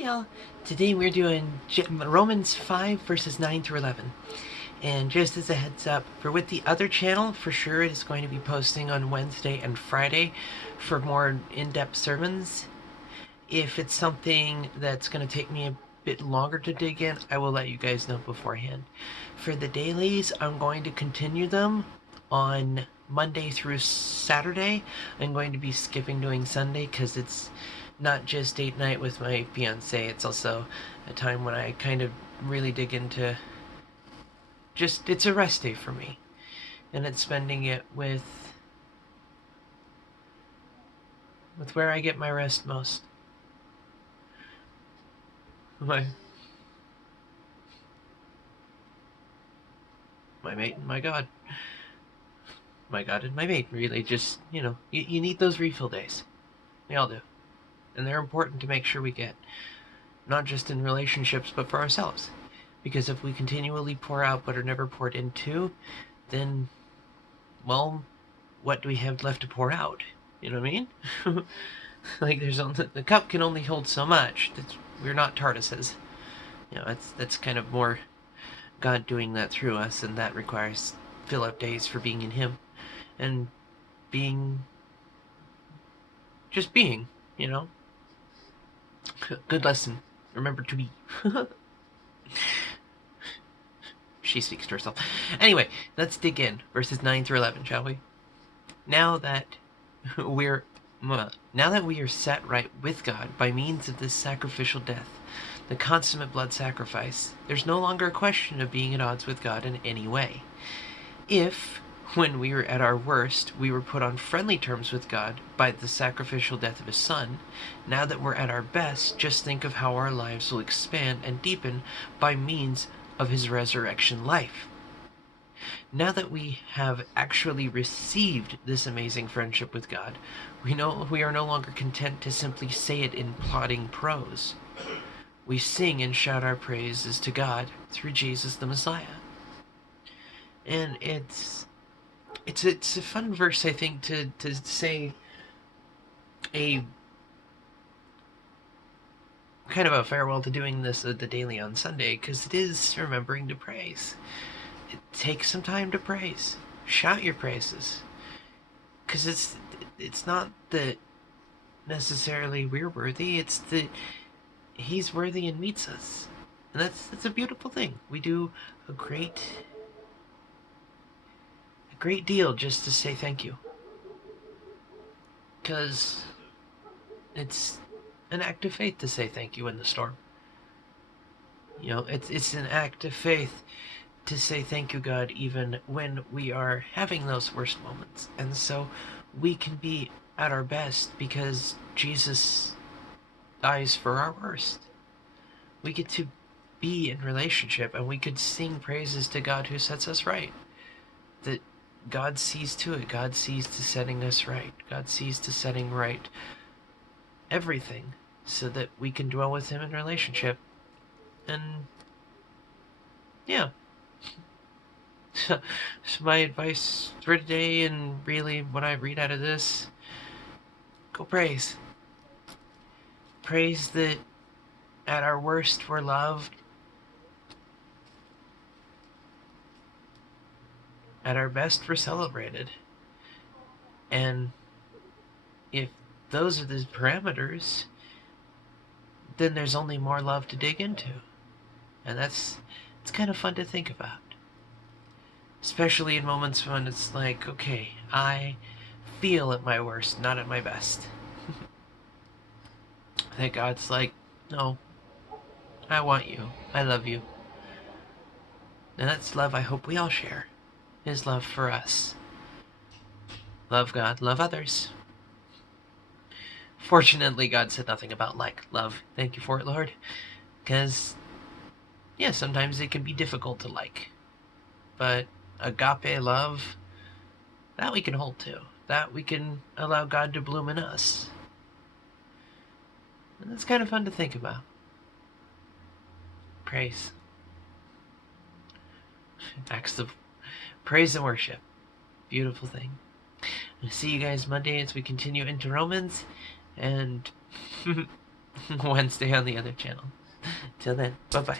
Hey y'all, today we're doing Romans 5 verses 9 through 11. And just as a heads up, for with the other channel, for sure it is going to be posting on Wednesday and Friday for more in-depth sermons. If it's something that's going to take me a bit longer to dig in, I will let you guys know beforehand. For the dailies, I'm going to continue them on Monday through Saturday. I'm going to be skipping doing Sunday because it's not just date night with my fiance, it's also a time when I kind of really dig into it's a rest day for me. And it's spending it with where I get my rest most. My mate and my God. My God and my mate, really. Just, you need those refill days. We all do. And they're important to make sure we get. Not just in relationships, but for ourselves. Because if we continually pour out but are never poured into, then, well, what do we have left to pour out? You know what I mean? Like, the cup can only hold so much. We're not tortoises. That's kind of more God doing that through us, and that requires fill-up days for being in Him. And just being, Good lesson. Remember to be. She speaks to herself. Anyway, let's dig in. Verses 9 through 11, shall we? Now that we are set right with God by means of this sacrificial death, the consummate blood sacrifice, there's no longer a question of being at odds with God in any way. If, when we were at our worst, we were put on friendly terms with God by the sacrificial death of His Son, now that we're at our best, just think of how our lives will expand and deepen by means of His resurrection life. Now that we have actually received this amazing friendship with God, we are no longer content to simply say it in plodding prose. We sing and shout our praises to God through Jesus the Messiah. And it's a fun verse, I think, to say a kind of a farewell to doing this the daily on Sunday, because it is remembering to praise. Take some time to praise. Shout your praises, because it's not that necessarily we're worthy. It's that He's worthy and meets us, and that's a beautiful thing. We do a great deal just to say thank you, because it's an act of faith to say thank you in the storm. It's an act of faith to say thank you, God, even when we are having those worst moments. And so we can be at our best because Jesus dies for our worst. We get to be in relationship, and we could sing praises to God who sets us right. That God sees to it. God sees to setting us right. God sees to setting right everything so that we can dwell with Him in relationship. And yeah. So my advice for today, and really what I read out of this, go praise. Praise that at our worst we're loved. At our best we're celebrated. And if those are the parameters, then there's only more love to dig into. And it's kind of fun to think about. Especially in moments when it's like, okay, I feel at my worst, not at my best. That God's like, no, I want you. I love you. And that's love I hope we all share. His love for us. Love God, love others. Fortunately, God said nothing about love. Thank you for it, Lord. Because, yeah, sometimes it can be difficult to like. But agape love, that we can hold to. That we can allow God to bloom in us. And that's kind of fun to think about. Praise. Acts of praise and worship. Beautiful thing. I'll see you guys Monday as we continue into Romans. And Wednesday on the other channel. Till then, bye bye.